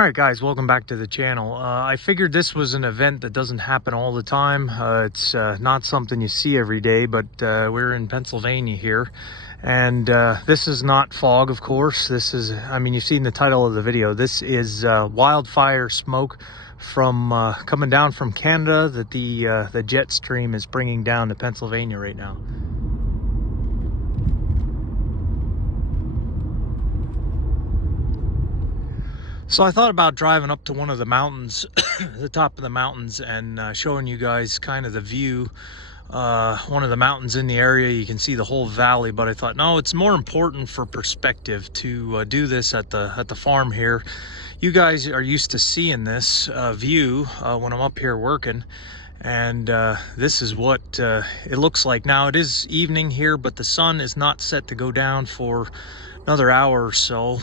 All right, guys, welcome back to the channel. I figured this was an event that doesn't happen all the time. It's not something you see every day, but we're in Pennsylvania here. And this is not fog, of course. This is, I mean, you've seen the title of the video. This is wildfire smoke from coming down from Canada that the jet stream is bringing down to Pennsylvania right now. So I thought about driving up to one of the mountains, the top of the mountains, and showing you guys kind of the view. One of the mountains in the area, you can see the whole valley, but I thought, no, it's more important for perspective to do this at the farm here. You guys are used to seeing this view when I'm up here working, and this is what it looks like. Now, it is evening here, but the sun is not set to go down for another hour or so.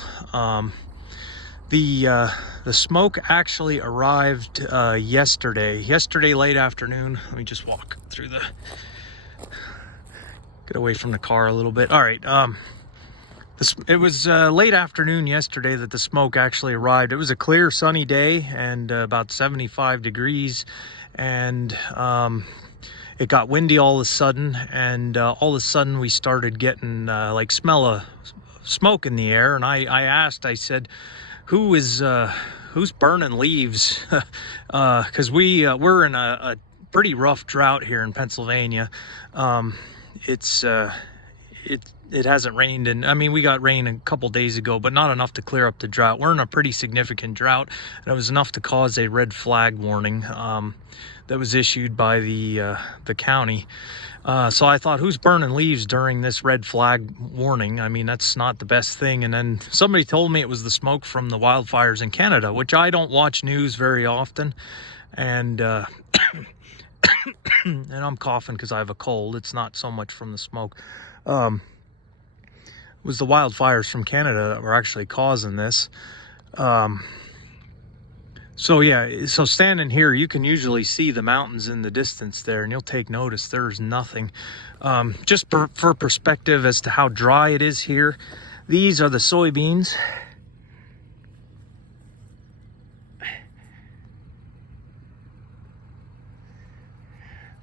The smoke actually arrived yesterday late afternoon. Let me just walk through get away from the car a little bit. All right, it was late afternoon yesterday that the smoke actually arrived. It was a clear sunny day and about 75 degrees, and it got windy all of a sudden, and all of a sudden we started getting like smell of smoke in the air. And I said, who's burning leaves? Because we're in a pretty rough drought here in Pennsylvania. It hasn't rained, and I mean, we got rain a couple days ago, but not enough to clear up the drought. We're in a pretty significant drought, and it was enough to cause a red flag warning that was issued by the county. So I thought, who's burning leaves during this red flag warning? I mean, that's not the best thing. And then somebody told me it was the smoke from the wildfires in Canada, which I don't watch news very often. And and I'm coughing because I have a cold. It's not so much from the smoke. It was the wildfires from Canada that were actually causing this. So yeah, so standing here, you can usually see the mountains in the distance there, and you'll take notice there's nothing. Just for perspective as to how dry it is here, these are the soybeans.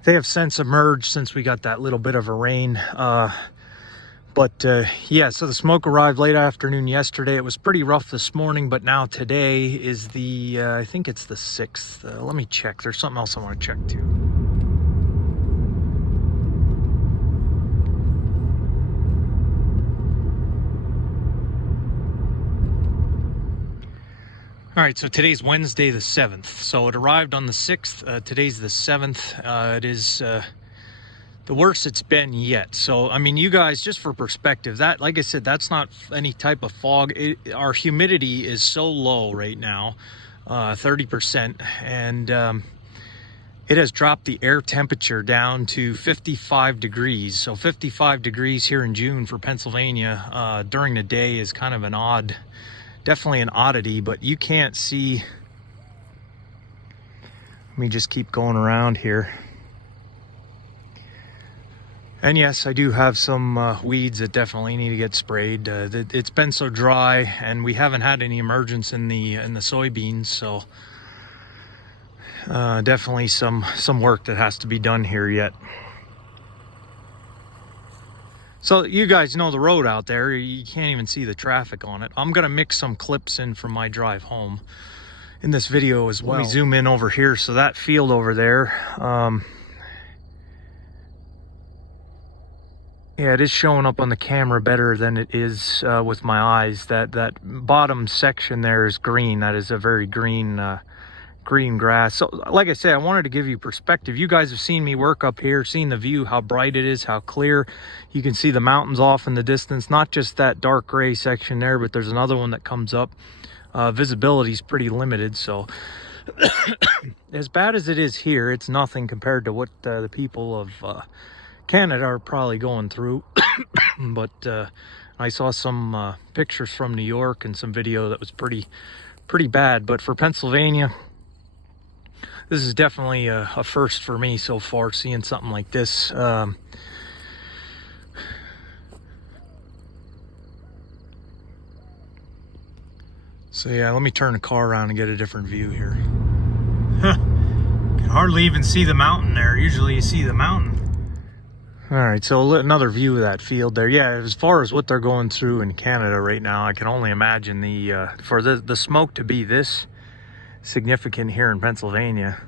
They have since emerged since we got that little bit of a rain. Yeah, so the smoke arrived late afternoon yesterday. It was pretty rough this morning, but now today is the, I think it's the 6th. Let me check. There's something else I want to check too. All right, so today's Wednesday the 7th. So it arrived on the 6th. Today's the 7th. It is the worst it's been yet. So I mean, you guys, just for perspective, that, like I said, that's not any type of fog. Our humidity is so low right now, 30%, and it has dropped the air temperature down to 55 degrees. So 55 degrees here in June for Pennsylvania during the day is kind of an definitely an oddity. But you can't see, let me just keep going around here. And yes, I do have some weeds that definitely need to get sprayed. It's been so dry, and we haven't had any emergence in the soybeans, so definitely some work that has to be done here yet. So you guys know the road out there. You can't even see the traffic on it. I'm gonna mix some clips in from my drive home in this video as well. Let me zoom in over here. So that field over there, yeah, it is showing up on the camera better than it is with my eyes. That bottom section there is green. That is a very green grass. So like I said, I wanted to give you perspective. You guys have seen me work up here, seen the view, how bright it is, how clear. You can see the mountains off in the distance, not just that dark gray section there, but there's another one that comes up. Visibility is pretty limited, so as bad as it is here, it's nothing compared to what the people of Canada are probably going through. But I saw some pictures from New York and some video that was pretty bad. But for Pennsylvania, this is definitely a first for me so far, seeing something like this. So yeah, let me turn the car around and get a different view here. Can hardly even see the mountain there. Usually you see the mountain. All right, so another view of that field there. Yeah, as far as what they're going through in Canada right now, I can only imagine for the smoke to be this significant here in Pennsylvania.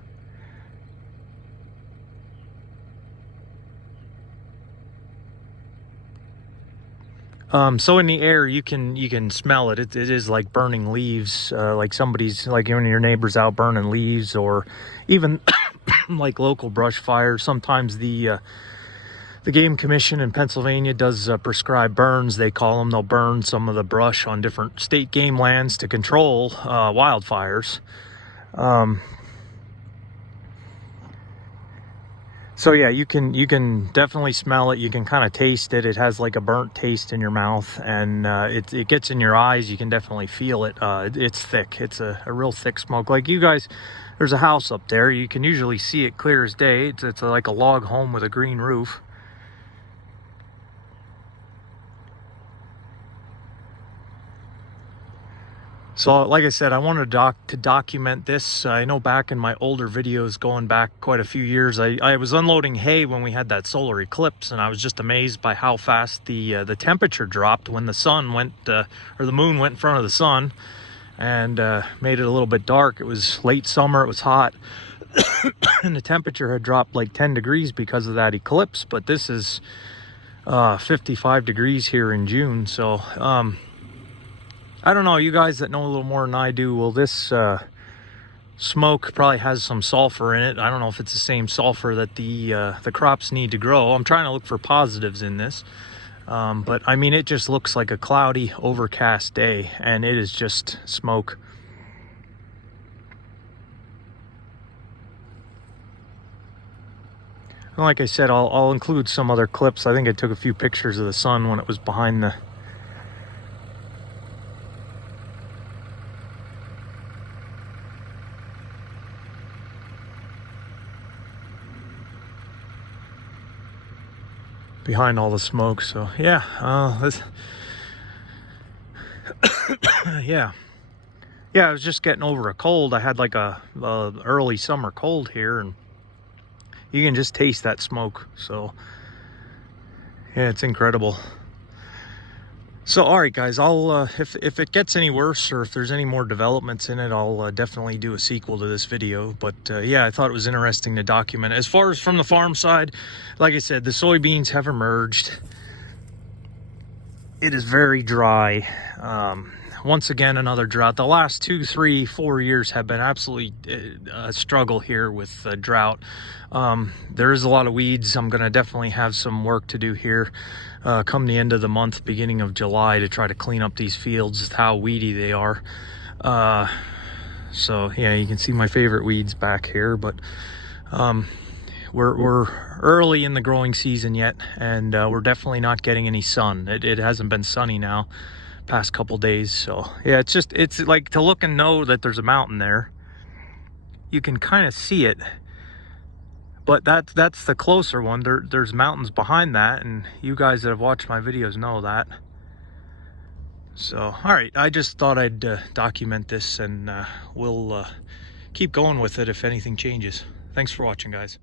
So in the air, you can smell it. It is like burning leaves, like somebody's, like when your neighbor's out burning leaves, or even like local brush fires. Sometimes the Game Commission in Pennsylvania does prescribe burns, they call them. They'll burn some of the brush on different state game lands to control wildfires. So yeah, you can definitely smell it. You can kind of taste it. It has like a burnt taste in your mouth, and it gets in your eyes. You can definitely feel it. It's thick. It's a real thick smoke. Like you guys, there's a house up there. You can usually see it clear as day. It's like a log home with a green roof. So like I said, I wanted to document this. I know back in my older videos, going back quite a few years, I was unloading hay when we had that solar eclipse, and I was just amazed by how fast the temperature dropped when the sun went, or the moon went in front of the sun, and made it a little bit dark. It was late summer, it was hot, and the temperature had dropped like 10 degrees because of that eclipse. But this is 55 degrees here in June, so I don't know, you guys that know a little more than I do, well, this smoke probably has some sulfur in it. I don't know if it's the same sulfur that the crops need to grow. I'm trying to look for positives in this. But I mean, it just looks like a cloudy, overcast day, and it is just smoke. And like I said, I'll include some other clips. I think I took a few pictures of the sun when it was behind the all the smoke. So yeah, yeah, I was just getting over a cold. I had like a early summer cold here, and you can just taste that smoke. So yeah, it's incredible. So all right guys, I'll if it gets any worse, or if there's any more developments in it, I'll definitely do a sequel to this video. But yeah, I thought it was interesting to document. As far as from the farm side, like I said, the soybeans have emerged. It is very dry. Once again, another drought. The last 2, 3, 4 years have been absolutely a struggle here with drought. There is a lot of weeds. I'm going to definitely have some work to do here come the end of the month, beginning of July, to try to clean up these fields, how weedy they are. So yeah, you can see my favorite weeds back here, but we're early in the growing season yet, and we're definitely not getting any sun. It hasn't been sunny now past couple days. So yeah, it's like to look and know that there's a mountain there. You can kind of see it, but that's the closer one. There's mountains behind that, and you guys that have watched my videos know that. So all right, I just thought I'd document this, and we'll keep going with it if anything changes. Thanks for watching, guys.